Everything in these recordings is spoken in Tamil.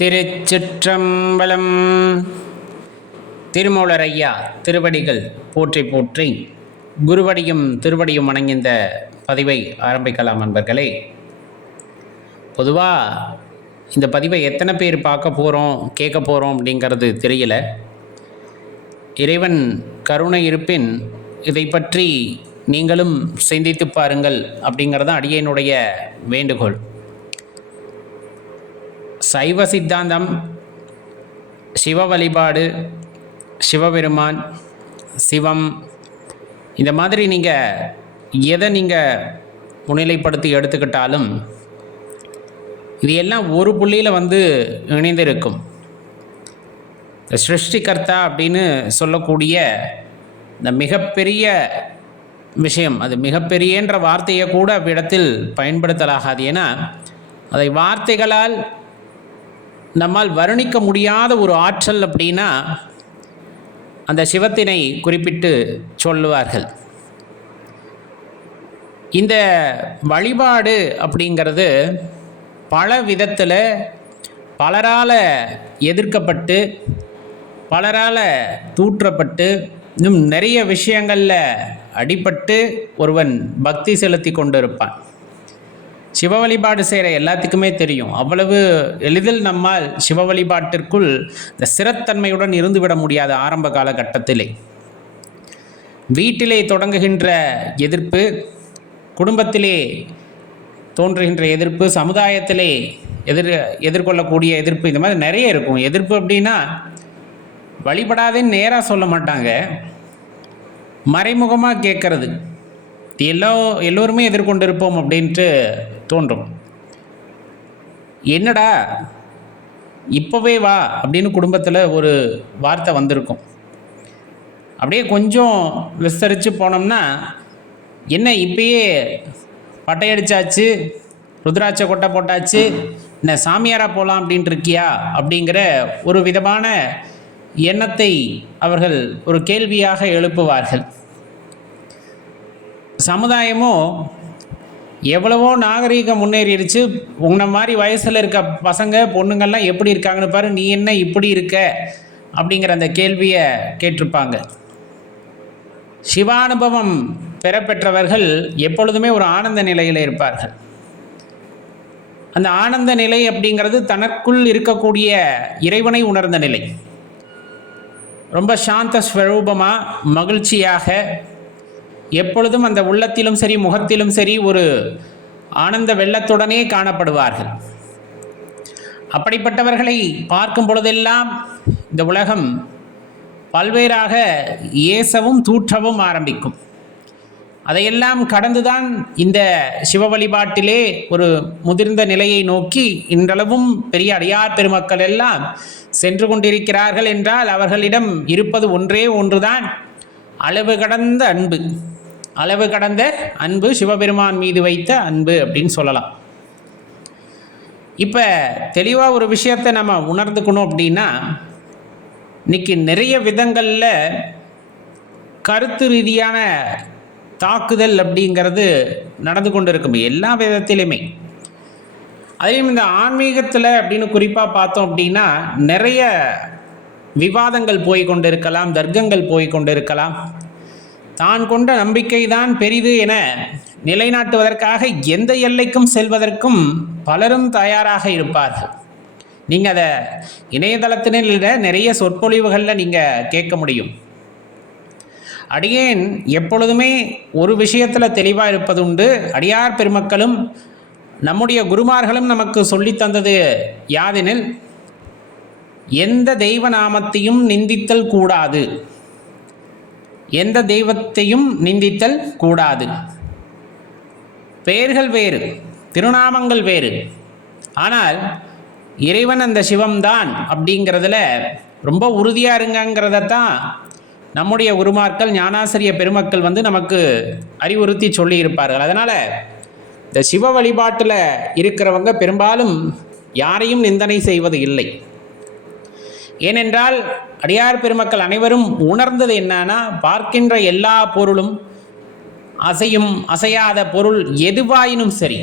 திருச்சிற்றம்பலம். திருமூலர் ஐயா திருவடிகள் போற்றி போற்றி, குருவடியும் திருவடியும் வணங்கிந்த பதிவை ஆரம்பிக்கலாம். நண்பர்களே, பொதுவாக இந்த பதிவை எத்தனை பேர் பார்க்க போகிறோம் கேட்க போகிறோம் அப்படிங்கிறது தெரியல. இறைவன் கருணை இருப்பின் இதை பற்றி நீங்களும் சிந்தித்து பாருங்கள் அப்படிங்கிறது தான் அடியேனுடைய வேண்டுகோள். சைவ சித்தாந்தம், சிவ வழிபாடு, சிவபெருமான், சிவம், இந்த மாதிரி எதை நீங்கள் முன்னிலைப்படுத்தி எடுத்துக்கிட்டாலும் இது எல்லாம் ஒரு புள்ளியில் இணைந்திருக்கும். சிருஷ்டிகர்த்தா அப்படின்னு சொல்லக்கூடிய இந்த மிகப்பெரிய விஷயம், அது மிகப்பெரியன்ற வார்த்தையை கூட அவ்விடத்தில் பயன்படுத்தலாகாது. ஏன்னா அதை வார்த்தைகளால் நம்மால் வர்ணிக்க முடியாத ஒரு ஆற்றல் அப்படின்னா அந்த சிவத்தினை குறிப்பிட்டு சொல்லுவார்கள். இந்த வழிபாடு அப்படிங்கிறது பல விதத்தில் பலரால் எதிர்க்கப்பட்டு பலரால் தூற்றப்பட்டு இன்னும் நிறைய விஷயங்களில் அடிபட்டு ஒருவன் பக்தி செலுத்தி கொண்டிருப்பான். சிவ வழிபாடு செய்கிற எல்லாத்துக்குமே தெரியும், அவ்வளவு எளிதில் நம்மால் சிவ வழிபாட்டிற்குள் இந்த சிறத்தன்மையுடன் இருந்துவிட முடியாத ஆரம்ப காலகட்டத்திலே. வீட்டிலே தொடங்குகின்ற எதிர்ப்பு, குடும்பத்திலே தோன்றுகின்ற எதிர்ப்பு, சமுதாயத்திலே எதிர்கொள்ளக்கூடிய எதிர்ப்பு, இந்த மாதிரி நிறைய இருக்கும். எதிர்ப்பு அப்படின்னா வழிபடாதேன்னு நேராக சொல்ல மாட்டாங்க, மறைமுகமாக கேட்கறது. எல்லோருமே எதிர்கொண்டு இருப்போம் அப்படின்ட்டு தோன்றும். என்னடா இப்போவே வா அப்படின்னு குடும்பத்தில் ஒரு வார்த்தை வந்திருக்கும். அப்படியே கொஞ்சம் விஸ்தரித்து போனோம்னா, என்ன இப்பயே பட்டையடிச்சாச்சு, ருத்ராட்ச கொட்டை போட்டாச்சு, என்ன சாமியாராக போகலாம் அப்படின்ட்டு இருக்கியா அப்படிங்கிற ஒரு விதமான எண்ணத்தை அவர்கள் ஒரு கேள்வியாக எழுப்புவார்கள். சமுதாயமும் எவ்வளவோ நாகரீகம் முன்னேறிடுச்சு, உன்னை மாதிரி வயசில் இருக்க பசங்க பொண்ணுங்கள்லாம் எப்படி இருக்காங்கன்னு பாரு, நீ என்ன இப்படி இருக்க அப்படிங்கிற அந்த கேள்வியை கேட்டிருப்பாங்க. சிவானுபவம் பெறப்பெற்றவர்கள் எப்பொழுதுமே ஒரு ஆனந்த நிலையில் இருப்பார்கள். அந்த ஆனந்த நிலை அப்படிங்கிறது தனக்குள் இருக்கக்கூடிய இறைவனை உணர்ந்த நிலை. ரொம்ப சாந்த ஸ்வரூபமாக மகிழ்ச்சியாக எப்பொழுதும் அந்த உள்ளத்திலும் சரி முகத்திலும் சரி ஒரு ஆனந்த வெள்ளத்துடனே காணப்படுவார்கள். அப்படிப்பட்டவர்களை பார்க்கும் பொழுதெல்லாம் இந்த உலகம் பல்வேறாக ஏசவும் தூற்றவும் ஆரம்பிக்கும். அதையெல்லாம் கடந்துதான் இந்த சிவ வழிபாட்டிலே ஒரு முதிர்ந்த நிலையை நோக்கி இன்றளவும் பெரிய அடியார் பெருமக்கள் எல்லாம் சென்று கொண்டிருக்கிறார்கள் என்றால் அவர்களிடம் இருப்பது ஒன்றே ஒன்றுதான், அளவு கடந்த அன்பு. அளவு கடந்த அன்பு, சிவபெருமான் மீது வைத்த அன்பு அப்படின்னு சொல்லலாம். இப்போ தெளிவாக ஒரு விஷயத்தை நம்ம உணர்ந்துக்கணும் அப்படின்னா, இன்னைக்கு நிறைய விதங்களில் கருத்து ரீதியான தாக்குதல் அப்படிங்கிறது நடந்து கொண்டு இருக்கும், எல்லா விதத்திலுமே. அதையும் இந்த ஆன்மீகத்தில் அப்படின்னு குறிப்பாக பார்த்தோம் அப்படின்னா நிறைய விவாதங்கள் போய் கொண்டு இருக்கலாம், தர்க்கங்கள் போய் கொண்டு இருக்கலாம். தான் கொண்ட நம்பிக்கை தான் பெரிது என நிலைநாட்டுவதற்காக எந்த எல்லைக்கும் செல்வதற்கும் பலரும் தயாராக இருப்பார்கள். நீங்கள் அதை இணையதளத்தினில் நிறைய சொற்பொழிவுகளில் நீங்கள் கேட்க முடியும். அடியேன் எப்பொழுதுமே ஒரு விஷயத்தில் தெளிவாக இருப்பதுண்டு. அடியார் பெருமக்களும் நம்முடைய குருமார்களும் நமக்கு சொல்லித்தந்தது யாதெனில், எந்த தெய்வ நாமத்தையும் நிந்தித்தல் கூடாது, எந்த தெய்வத்தையும் நிந்தித்தல் கூடாது. பெயர்கள் வேறு, திருநாமங்கள் வேறு, ஆனால் இறைவன் அந்த சிவம்தான் அப்படிங்கிறதுல ரொம்ப உறுதியாக இருங்கிறதான் நம்முடைய குருமார்கள் ஞானாசிரிய பெருமக்கள் நமக்கு அறிவுறுத்தி சொல்லியிருப்பார்கள். அதனால் இந்த சிவ வழிபாட்டில் இருக்கிறவங்க பெரும்பாலும் யாரையும் நிந்தனை செய்வது இல்லை. ஏனென்றால் அடியார் பெருமக்கள் அனைவரும் உணர்ந்தது என்னன்னா, பார்க்கின்ற எல்லா பொருளும், அசையும் அசையாத பொருள் எதுவாயினும் சரி,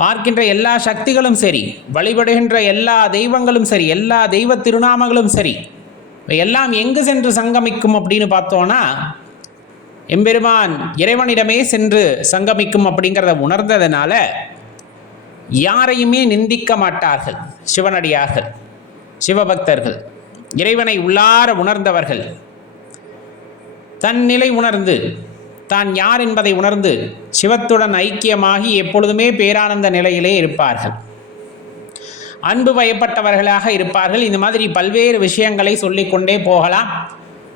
பார்க்கின்ற எல்லா சக்திகளும் சரி, வழிபடுகின்ற எல்லா தெய்வங்களும் சரி, எல்லா தெய்வ திருநாமங்களும் சரி, எல்லாம் எங்கு சென்று சங்கமிக்கும் அப்படின்னு பார்த்தோன்னா எம்பெருமான் இறைவனிடமே சென்று சங்கமிக்கும் அப்படிங்கிறத உணர்ந்ததுனால யாரையுமே நிந்திக்க மாட்டார்கள். சிவனடியார்கள், சிவபக்தர்கள், இறைவனை உள்ளார உணர்ந்தவர்கள், தன் நிலை உணர்ந்து தான் யார் என்பதை உணர்ந்து சிவத்துடன் ஐக்கியமாகி எப்பொழுதுமே பேரானந்த நிலையிலே இருப்பார்கள். அன்பு வயப்பட்டவர்களாக இருப்பார்கள். இந்த மாதிரி பல்வேறு விஷயங்களை சொல்லிக்கொண்டே போகலாம்.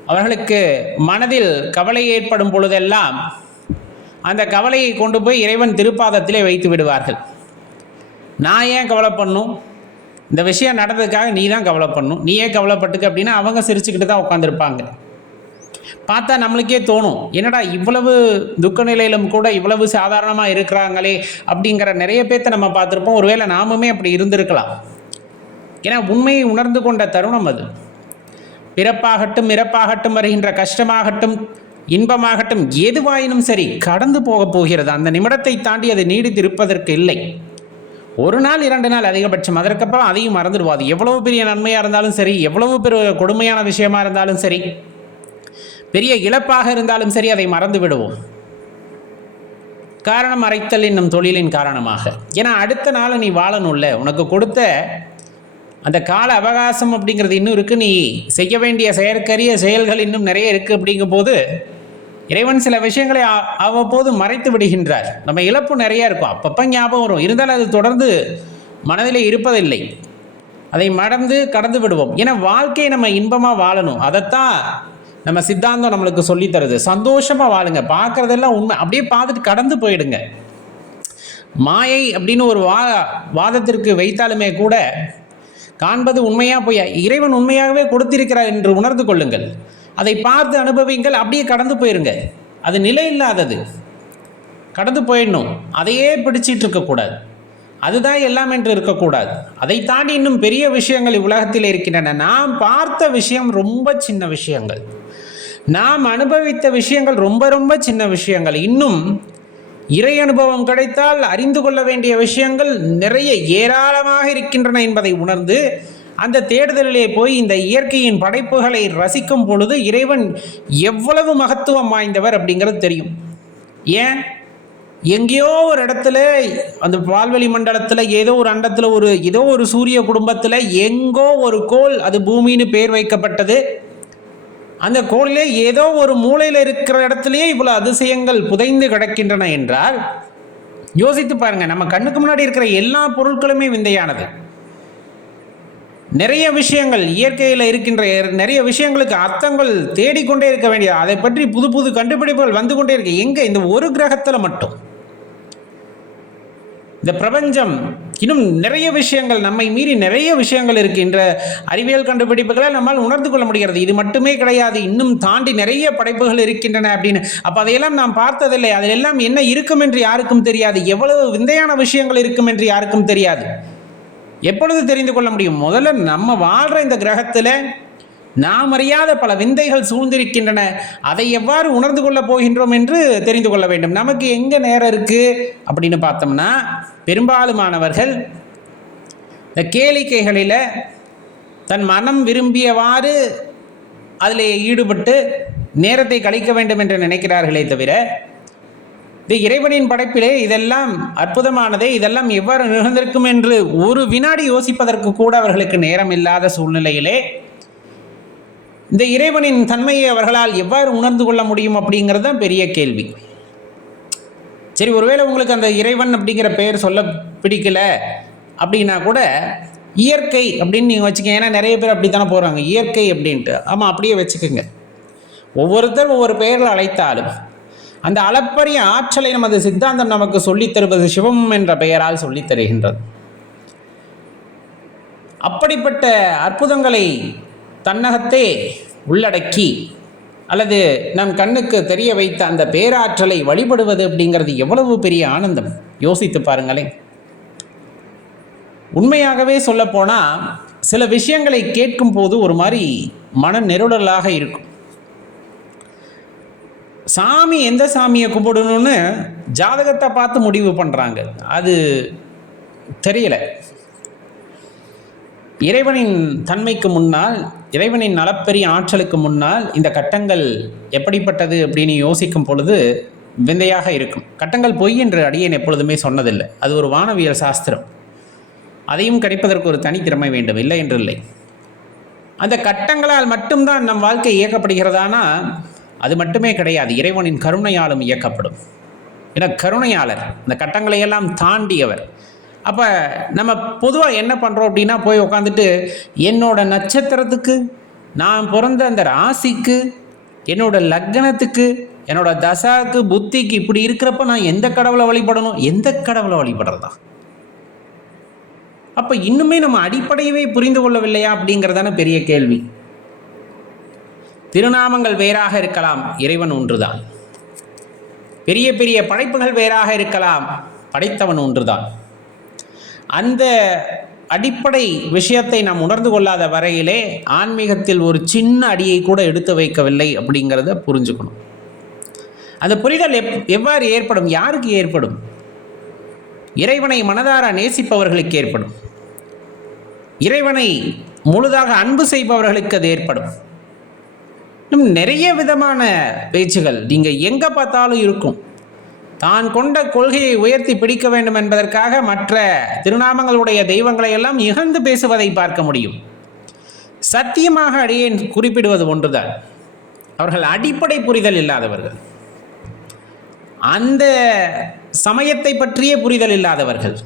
அவர்களுக்கு மனதில் கவலை ஏற்படும் பொழுதெல்லாம் அந்த கவலையை கொண்டு போய் இறைவன் திருப்பாதத்திலே வைத்து விடுவார்கள். நான் ஏன் கவலை பண்ணும், இந்த விஷயம் நடந்ததுக்காக நீ தான் கவலை பண்ணும், நீயே கவலைப்பட்டுக்க அப்படின்னா அவங்க சிரிச்சுக்கிட்டு தான் உட்காந்துருப்பாங்க. பார்த்தா நம்மளுக்கே தோணும், என்னடா இவ்வளவு துக்க நிலையிலும் கூட இவ்வளவு சாதாரணமாக இருக்கிறாங்களே அப்படிங்கிற நிறைய பேர்த்த நம்ம பார்த்துருப்போம். ஒருவேளை நாமுமே அப்படி இருந்திருக்கலாம். ஏன்னா உண்மையை உணர்ந்து கொண்ட தருணம் அது. பிறப்பாகட்டும் இறப்பாகட்டும், வருகின்ற கஷ்டமாகட்டும் இன்பமாகட்டும், எதுவாயினும் சரி கடந்து போக போகிறது. அந்த நிமிடத்தை தாண்டி அது நீடித்திருப்பதற்கு இல்லை. ஒரு நாள் 2 நாள் அதிகபட்சம், அதற்கப்புறம் அதையும் மறந்துடுவாது. எவ்வளவு பெரிய நன்மையாக இருந்தாலும் சரி, எவ்வளவு பெரிய கொடுமையான விஷயமா இருந்தாலும் சரி, பெரிய இழப்பாக இருந்தாலும் சரி, அதை மறந்து விடுவோம். காரணம் மறைத்தல் என்னும் தொழிலின் காரணமாக. ஏன்னா அடுத்த நாள் நீ வாழணும்ல, உனக்கு கொடுத்த அந்த கால அவகாசம் அப்படிங்கிறது இன்னும் இருக்குது. நீ செய்ய வேண்டிய செயற்கரிய செயல்கள் இன்னும் நிறைய இருக்குது. அப்படிங்கும்போது இறைவன் சில விஷயங்களை அவ்வப்போது மறைத்து விடுகின்றார். நம்ம இழப்பு நிறைய இருக்கும், அப்பப்போ ஞாபகம் வரும், இருந்தாலும் அது தொடர்ந்து மனதிலே இருப்பதில்லை. அதை மறந்து கடந்து விடுவோம். ஏன்னா வாழ்க்கையை நம்ம இன்பமாக வாழணும். அதைத்தான் நம்ம சித்தாந்தம் நம்மளுக்கு சொல்லித்தருது. சந்தோஷமாக வாழுங்க, பார்க்குறதெல்லாம் உண்மை, அப்படியே பார்த்துட்டு கடந்து போயிடுங்க. மாயை அப்படின்னு ஒரு வாதத்திற்கு வைத்தாலுமே கூட காண்பது உண்மையாக போய் இறைவன் உண்மையாகவே கொடுத்திருக்கிறார் என்று உணர்ந்து கொள்ளுங்கள். அதை பார்த்து அனுபவிங்கள், அப்படியே கடந்து போயிருங்க. அது நிலை இல்லாதது, கடந்து போயிடணும். அதையே பிடிச்சிட்டு இருக்கக்கூடாது, அதுதான் எல்லாம் என்று இருக்கக்கூடாது. அதை தாண்டி இன்னும் பெரிய விஷயங்கள் உலகத்தில் இருக்கின்றன. நாம் பார்த்த விஷயம் ரொம்ப சின்ன விஷயங்கள், நாம் அனுபவித்த விஷயங்கள் ரொம்ப ரொம்ப சின்ன விஷயங்கள். இன்னும் இறை அனுபவம் கிடைத்தால் அறிந்து கொள்ள வேண்டிய விஷயங்கள் நிறைய ஏராளமாக இருக்கின்றன என்பதை உணர்ந்து அந்த தேடுதலிலே போய் இந்த இயற்கையின் படைப்புகளை ரசிக்கும் பொழுது இறைவன் எவ்வளவு மகத்துவம் வாய்ந்தவர் அப்படிங்கிறது தெரியும். ஏன், எங்கேயோ ஒரு இடத்துல அந்த பால்வெளி மண்டலத்தில் ஏதோ ஒரு அண்டத்தில் ஏதோ ஒரு சூரிய குடும்பத்தில் எங்கோ ஒரு கோள், அது பூமின்னு பேர் வைக்கப்பட்டது. அந்த கோளிலே ஏதோ ஒரு மூலையில் இருக்கிற இடத்துலையே இவ்வளோ அதிசயங்கள் புதைந்து கிடக்கின்றன என்றால் யோசித்து பாருங்க. நம்ம கண்ணுக்கு முன்னாடி இருக்கிற எல்லா பொருட்களுமே விந்தையானது. நிறைய விஷயங்கள் இயற்கையில் இருக்கின்ற நிறைய விஷயங்களுக்கு அர்த்தங்கள் தேடிக்கொண்டே இருக்க வேண்டியது. அதை பற்றி புது புது கண்டுபிடிப்புகள் வந்து கொண்டே இருக்கு. எங்க இந்த ஒரு கிரகத்தில் மட்டும் இந்த பிரபஞ்சம் இன்னும் நிறைய விஷயங்கள், நம்மை மீறி நிறைய விஷயங்கள் இருக்கின்ற அறிவியல் கண்டுபிடிப்புகளை நம்மால் உணர்ந்து கொள்ள முடிகிறது. இது மட்டுமே கிடையாது, இன்னும் தாண்டி நிறைய படைப்புகள் இருக்கின்றன அப்படின்னு. அப்போ அதையெல்லாம் நாம் பார்த்ததில்லை. அதிலெல்லாம் என்ன இருக்கும் என்று யாருக்கும் தெரியாது. எவ்வளவு விந்தையான விஷயங்கள் இருக்கும் என்று யாருக்கும் தெரியாது. எப்பொழுது தெரிந்து கொள்ள முடியும்? முதல்ல நம்ம வாழ்கிற இந்த கிரகத்தில் நாம் அறியாத பல விந்தைகள் சூழ்ந்திருக்கின்றன. அதை எவ்வாறு உணர்ந்து கொள்ள போகின்றோம் என்று தெரிந்து கொள்ள வேண்டும். நமக்கு எங்கே நேரம் இருக்குது அப்படின்னு பார்த்தோம்னா, பெரும்பாலுமானவர்கள் இந்த கேளிக்கைகளில் தன் மனம் விரும்பியவாறு அதில் ஈடுபட்டு நேரத்தை கழிக்க வேண்டும் என்று நினைக்கிறார்களே தவிர, இந்த இறைவனின் படைப்பிலே இதெல்லாம் அற்புதமானதே, இதெல்லாம் எவ்வாறு நிகழ்ந்திருக்கும் என்று ஒரு வினாடி யோசிப்பதற்கு கூட அவர்களுக்கு நேரம் இல்லாத சூழ்நிலையிலே இந்த இறைவனின் தன்மையை அவர்களால் எவ்வாறு உணர்ந்து கொள்ள முடியும் அப்படிங்கிறது தான் பெரிய கேள்வி. சரி, ஒருவேளை உங்களுக்கு அந்த இறைவன் அப்படிங்கிற பெயர் சொல்ல பிடிக்கல அப்படின்னா கூட இயற்கை அப்படின்னு நீங்கள் வச்சுக்கோங்க. ஏன்னா நிறைய பேர் அப்படி தானே போகிறாங்க, இயற்கை அப்படின்ட்டு. ஆமாம், அப்படியே வச்சுக்கோங்க. ஒவ்வொருத்தர் ஒவ்வொரு பெயர்கள் அழைத்தாலும் அந்த அளப்பரிய ஆற்றலை நமது சித்தாந்தம் நமக்கு சொல்லித் தருவது சிவம் என்ற பெயரால் சொல்லித் தருகின்றது. அப்படிப்பட்ட அற்புதங்களை தன்னகத்தே உள்ளடக்கி அல்லது நம் கண்ணுக்கு தெரிய வைத்த அந்த பேராற்றலை வழிபடுவது அப்படிங்கிறது எவ்வளவு பெரிய ஆனந்தம், யோசித்து பாருங்களேன். உண்மையாகவே சொல்லப்போனால் சில விஷயங்களை கேட்கும் போது ஒரு மாதிரி மன நெருடலாக இருக்கும். சாமி எந்த சாமியை கும்பிடணும்னு ஜாதகத்தை பார்த்து முடிவு பண்ணுறாங்க. அது தெரியல. இறைவனின் தன்மைக்கு முன்னால், இறைவனின் நலப்பெரிய ஆற்றலுக்கு முன்னால் இந்த கட்டங்கள் எப்படிப்பட்டது அப்படின்னு யோசிக்கும் பொழுது விந்தையாக இருக்கும். கட்டங்கள் பொய் என்று அடியேன் எப்பொழுதுமே சொன்னதில்லை. அது ஒரு வானவியல் சாஸ்திரம். அதையும் கணிப்பதற்கு ஒரு தனித்திறமை வேண்டும், இல்லை என்று இல்லை. அந்த கட்டங்களால் மட்டும்தான் நம் வாழ்க்கை இயக்கப்படுகிறதானா? அது மட்டுமே கிடையாது. இறைவனின் கருணையாலும் இயக்கப்படும். ஏன்னா கருணையாளர், அந்த கட்டங்களை எல்லாம் தாண்டியவர். அப்போ நம்ம பொதுவாக என்ன பண்ணுறோம் அப்படின்னா, போய் உட்காந்துட்டு என்னோட நட்சத்திரத்துக்கு, நான் பிறந்த அந்த ராசிக்கு, என்னோட லக்னத்துக்கு, என்னோட தசாக்கு, புத்திக்கு இப்படி இருக்கிறப்ப நான் எந்த கடவுளை வழிபடணும்? எந்த கடவுளை வழிபடுறதா? அப்போ இன்னுமே நம்ம அடிப்படையவே புரிந்து கொள்ளவில்லையா அப்படிங்கிறதான பெரிய கேள்வி. திருநாமங்கள் வேறாக இருக்கலாம், இறைவன் ஒன்றுதான். பெரிய பெரிய படைப்புகள் வேறாக இருக்கலாம், படைத்தவன் ஒன்றுதான். அந்த அடிப்படை விஷயத்தை நாம் உணர்ந்து கொள்ளாத வரையிலே ஆன்மீகத்தில் ஒரு சின்ன அடியை கூட எடுத்து வைக்கவில்லை அப்படிங்கிறத புரிஞ்சுக்கணும். அந்த புரிதல் எவ்வாறு ஏற்படும்? யாருக்கு ஏற்படும்? இறைவனை மனதார நேசிப்பவர்களுக்கு ஏற்படும். இறைவனை முழுதாக அன்பு செய்பவர்களுக்கு அது ஏற்படும். நிறைய விதமான பேச்சுகள் நீங்கள் எங்கே பார்த்தாலும் இருக்கும். தான் கொண்ட கொள்கையை உயர்த்தி பிடிக்க வேண்டும் என்பதற்காக மற்ற திருநாமங்களுடைய தெய்வங்களை எல்லாம் இகழ்ந்து பேசுவதை பார்க்க முடியும். சத்தியமாக அடியேன் குறிப்பிடுவது ஒன்றுதான், அவர்கள் அடிப்படை புரிதல் இல்லாதவர்கள், அந்த சமயத்தை பற்றிய புரிதல் இல்லாதவர்கள்.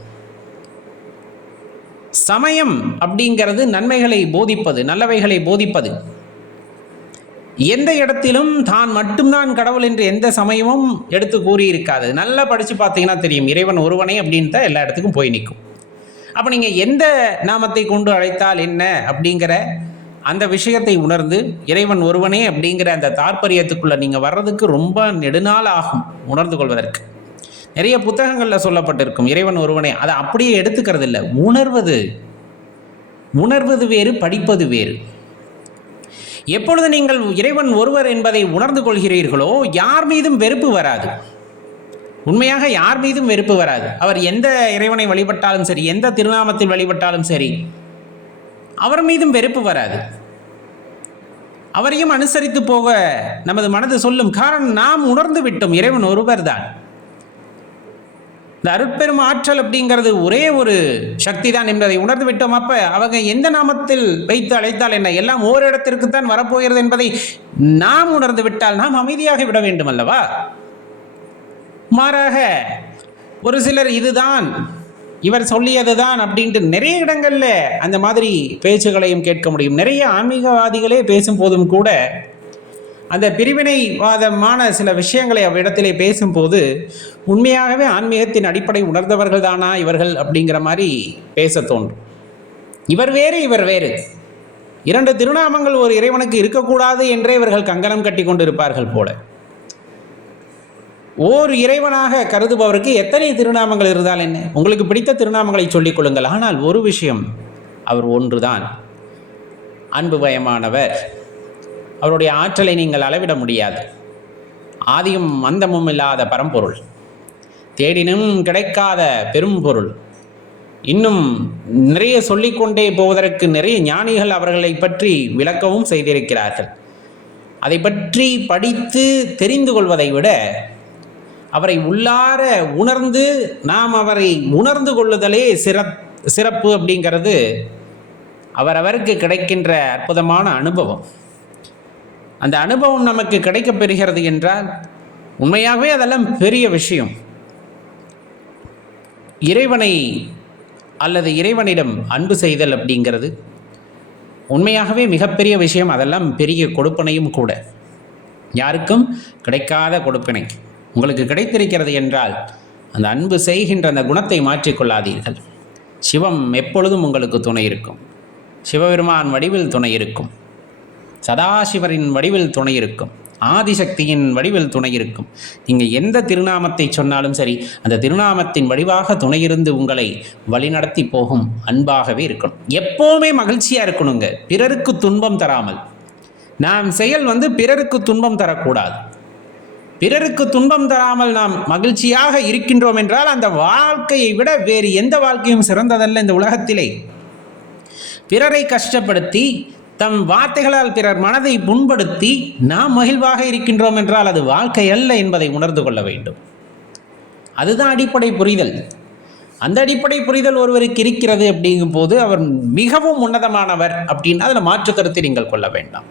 சமயம் அப்படிங்கிறது நன்மைகளை போதிப்பது, நல்லவைகளை போதிப்பது. எந்த இடத்திலும் தான் மட்டும்தான் கடவுள் என்று எந்த சமயமும் எடுத்து கூறியிருக்காது. நல்லா படித்து பார்த்தீங்கன்னா தெரியும், இறைவன் ஒருவனே அப்படின்னு தான் எல்லா இடத்துக்கும் போய் நிற்கும். அப்போ நீங்கள் எந்த நாமத்தை கொண்டு அழைத்தால் என்ன அப்படிங்கிற அந்த விஷயத்தை உணர்ந்து இறைவன் ஒருவனே அப்படிங்கிற அந்த தாற்பயத்துக்குள்ளே நீங்கள் வர்றதுக்கு ரொம்ப நெடுநாள் ஆகும் உணர்ந்து கொள்வதற்கு. நிறைய புத்தகங்களில் சொல்லப்பட்டிருக்கும் இறைவன் ஒருவனே, அதை அப்படியே எடுத்துக்கிறது இல்லை. உணர்வது வேறு, படிப்பது வேறு. எப்பொழுது நீங்கள் இறைவன் ஒருவர் என்பதை உணர்ந்து கொள்கிறீர்களோ யார் மீதும் வெறுப்பு வராது. உண்மையாக யார் மீதும் வெறுப்பு வராது. அவர் எந்த இறைவனை வழிபட்டாலும் சரி, எந்த திருநாமத்தில் வழிபட்டாலும் சரி, அவர் மீதும் வெறுப்பு வராது. அவரையும் அனுசரித்து போக நமது மனது சொல்லும். காரணம், நாம் உணர்ந்து விட்டோம் இறைவன் ஒருவர் தான். இந்த அருட்பெரும் ஆற்றல் அப்படிங்கிறது ஒரே ஒரு சக்தி தான் என்பதை உணர்ந்து விட்டோம். அப்போ அவங்க எந்த நாமத்தில் வைத்து அழைத்தால் என்ன, எல்லாம் ஓரிடத்திற்கு தான் வரப்போகிறது என்பதை நாம் உணர்ந்து விட்டால் நாம் அமைதியாக விட வேண்டும் அல்லவா? மாறாக ஒரு சிலர் இதுதான், இவர் சொல்லியதுதான் அப்படின்ட்டு நிறைய இடங்களில் அந்த மாதிரி பேச்சுகளையும் கேட்க முடியும். நிறைய ஆன்மீகவாதிகளே பேசும் போதும் கூட அந்த பிரிவினைவாதமான சில விஷயங்களை அவ்விடத்திலே பேசும்போது உண்மையாகவே ஆன்மீகத்தின் அடிப்படை உணர்ந்தவர்கள் தானா இவர்கள் அப்படிங்கிற மாதிரி பேச தோன்றும். இவர் வேறு, இவர் வேறு, இரண்டு திருநாமங்கள் ஒரு இறைவனுக்கு இருக்கக்கூடாது என்றே இவர்கள் கங்கணம் கட்டி கொண்டு இருப்பார்கள் போல. ஓர் இறைவனாக கருதுபவருக்கு எத்தனை திருநாமங்கள் இருந்தால் என்ன? உங்களுக்கு பிடித்த திருநாமங்களை சொல்லிக் கொள்ளுங்கள். ஆனால் ஒரு விஷயம், அவர் ஒன்றுதான், அன்பு பயமானவர். அவருடைய ஆற்றலை நீங்கள் அளவிட முடியாது. ஆதியும் அந்தமும் இல்லாத பரம்பொருள், தேடினும் கிடைக்காத பெரும் பொருள். இன்னும் நிறைய சொல்லிக்கொண்டே போவதற்கு நிறைய ஞானிகள் அவர்களை பற்றி விளக்கவும் செய்திருக்கிறார்கள். அதை பற்றி படித்து தெரிந்து கொள்வதை விட அவரை உள்ளார உணர்ந்து நாம் அவரை உணர்ந்து கொள்ளுதலே சிறப்பு அப்படிங்கிறது அவரவருக்கு கிடைக்கின்ற அற்புதமான அனுபவம். அந்த அனுபவம் நமக்கு கிடைக்கப் பெறுகிறது என்றால் உண்மையாகவே அதெல்லாம் பெரிய விஷயம். இறைவனை அல்லது இறைவனிடம் அன்பு செய்தல் அப்படிங்கிறது உண்மையாகவே மிகப்பெரிய விஷயம். அதெல்லாம் பெரிய கொடுப்பனையும் கூட, யாருக்கும் கிடைக்காத கொடுப்பனை. உங்களுக்கு கிடைத்திருக்கிறது என்றால் அந்த அன்பு செய்கின்ற அந்த குணத்தை மாற்றிக்கொள்ளாதீர்கள். சிவம் எப்பொழுதும் உங்களுக்கு துணை இருக்கும். சிவபெருமான் வடிவில் துணை இருக்கும். சதாசிவரின் வடிவில் துணை இருக்கும். ஆதிசக்தியின் வடிவில் துணை இருக்கும். நீங்கள் எந்த திருநாமத்தை சொன்னாலும் சரி, அந்த திருநாமத்தின் வடிவாக துணையிருந்து உங்களை வழிநடத்தி போகும் அன்பாகவே இருக்கணும். எப்போவுமே மகிழ்ச்சியாக இருக்கணுங்க, பிறருக்கு துன்பம் தராமல். நாம் செயல் பிறருக்கு துன்பம் தரக்கூடாது. பிறருக்கு துன்பம் தராமல் நாம் மகிழ்ச்சியாக இருக்கின்றோம் என்றால் அந்த வாழ்க்கையை விட வேறு எந்த வாழ்க்கையும் சிறந்ததல்ல இந்த உலகத்திலே. பிறரை கஷ்டப்படுத்தி தம் வார்த்தைகளால் பிறர் மனதை புண்படுத்தி நாம் மகிழ்வாக இருக்கின்றோம் என்றால் அது வாழ்க்கை அல்ல என்பதை உணர்ந்து கொள்ள வேண்டும். அதுதான் அடிப்படை புரிதல். அந்த அடிப்படை புரிதல் ஒருவருக்கு இருக்கிறது அப்படிங்கும் போது அவர் மிகவும் உன்னதமானவர் அப்படின்னு அதில் மாற்று கருத்தை நீங்கள் கொள்ள வேண்டாம்.